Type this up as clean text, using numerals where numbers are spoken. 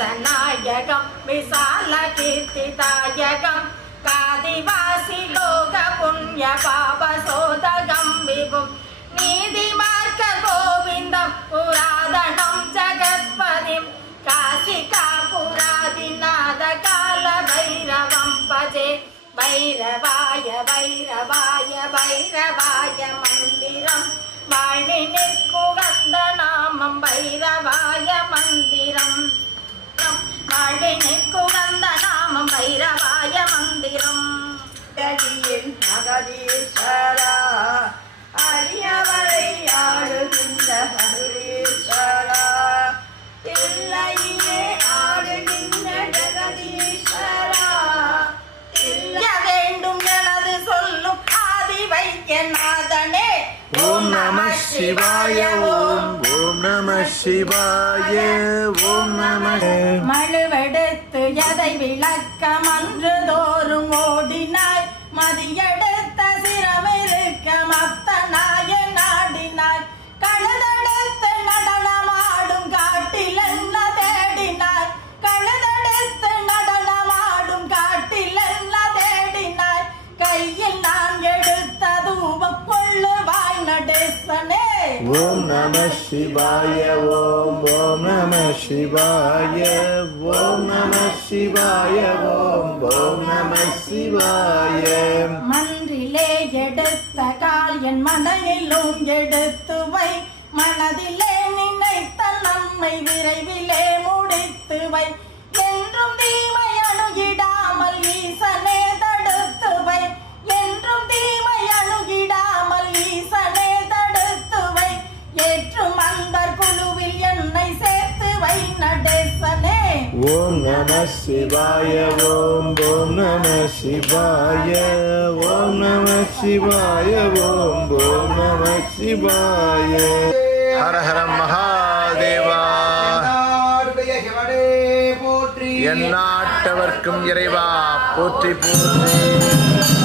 हंसनायकं विशालकीर्तिदायकं कादिवासिलोकपुण्यपापशोधकं विभुं नीतिमार्गगोविन्दं पुरातनं जगत्पतिं काशिकापुरादिनाथकालभैरवं भजे भैरवाय भैरवाय भैरवाय मन्दिरं वाणि नित्कुगन्धनामं भैरवाय मन्दिरं वाणि नित्कुगन्धनामं भैरवाय मन्दिरं जगदीश्वरा अरियवरै आडुगिன்ற हरीश्वरा तिल्लैये आडुगिன்ற जगदीश्वरा வேண்டும் எனது சொல்லும் ஆதி வைத்தியநாதனே ஓம் நம சிவாய ஓம் ஓம் நம சிவாய ஓம் நம மழுவெடுத்து எதை விளக்க மன்று தோறும் ஓடினாய் மதியெடுத்த சிரமிருக்க மத்தனாய நாடினாய் கழுதெடுத்து நடனமாடும் காட்டில் என்ன தேடினாய் கழுதெடுத்து நடனமாடும் காட்டில் என்ன தேடினாய் கையில் நான் எடுத்த தூபம் கொள்ளுவாய் நடேசனே ஓம் நம சிவாய ஓம் ஓம் நம சிவாய ஓம் நம சிவாய ஓம் ஓம் நம சிவாய மன்றிலே எடுத்த கால் என் மனதிலும் எடுத்து வை மனதிலே நினைத்த நம்மை விரைவிலே முடித்து வை என்றும் தீமை அணுகிடாமல் ஈசனே தடுத்து வை என்றும் தீமை அணுகிடாமல் ஈசனே தடுத்து வை ஏற்றும் அந்தர் குழுவில் என்னை சேர்த்து வை நடேசனே ஓம் நம சிவாய ஓம் ஓம் நம சிவாய ஓம் நம சிவாய ஓம் ஓம் நம சிவாய ஹர ஹர மகாதேவா எந்நாட்டவர்க்கும் இறைவா போற்றி போற்றி